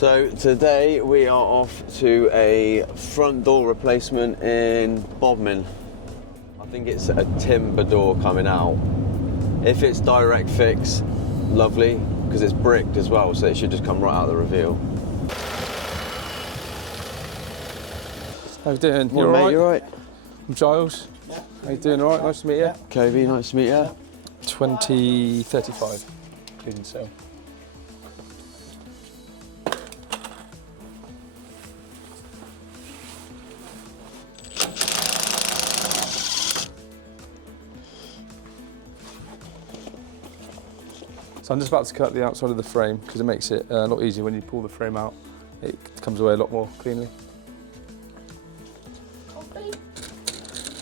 So today we are off to a front door replacement in Bodmin. I think it's a timber door coming out. If it's direct fix, lovely, because it's bricked as well, so it should just come right out of the reveal. How you doing? You alright, mate? You alright? I'm Giles. Yeah. How you doing? Alright, nice to meet you. Kobe, nice to meet you. 2035, including sale. So I'm just about to cut the outside of the frame because it makes it a lot easier when you pull the frame out. It comes away a lot more cleanly. Coffee?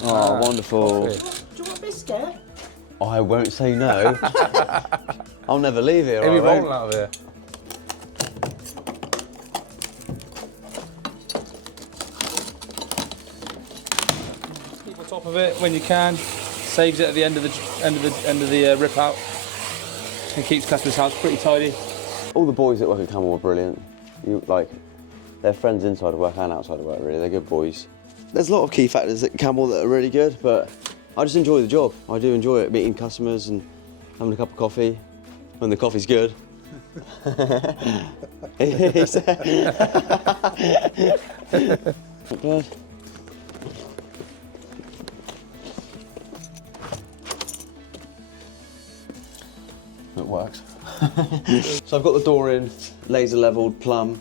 Oh, wonderful. Do you want a biscuit? I won't say no. I'll never leave here. It'll be I won't. rolling out of here. Keep on top of it when you can. Saves it at the end of the rip out. And keeps customers' house pretty tidy. All the boys that work at Camel are brilliant. They're friends inside of work and outside of work, really. They're good boys. There's a lot of key factors at Camel that are really good, but I just enjoy the job. I do enjoy it, meeting customers and having a cup of coffee when the coffee's good. Not bad. It works. So I've got the door in, laser levelled, plumb.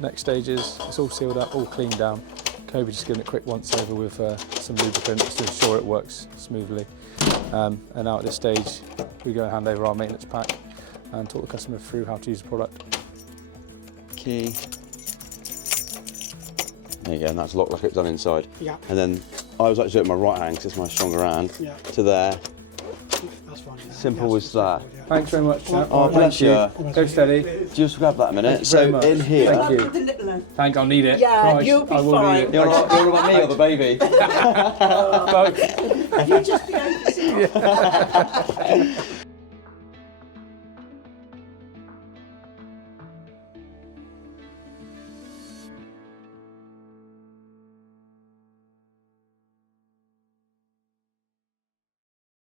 Next stage is it's all sealed up, all cleaned down. Kobe just giving it a quick once over with some lubricant just to ensure it works smoothly. And now at this stage, we go and hand over our maintenance pack and talk the customer through how to use the product. Key. There you go, and that's locked like it's done inside. Yeah. And then I was actually doing it with my right hand because it's my stronger hand. Yeah. To there. That's fine. Yeah. Simple as that. Thanks very much, chap. Oh, bless you. Go steady. Just grab that a minute. Very much. In here. Thank you. The little one. Thank you, I'll need it. Yeah, Christ, you'll be I will fine. need it. You're all about me or the baby? Both. You just be overseeing.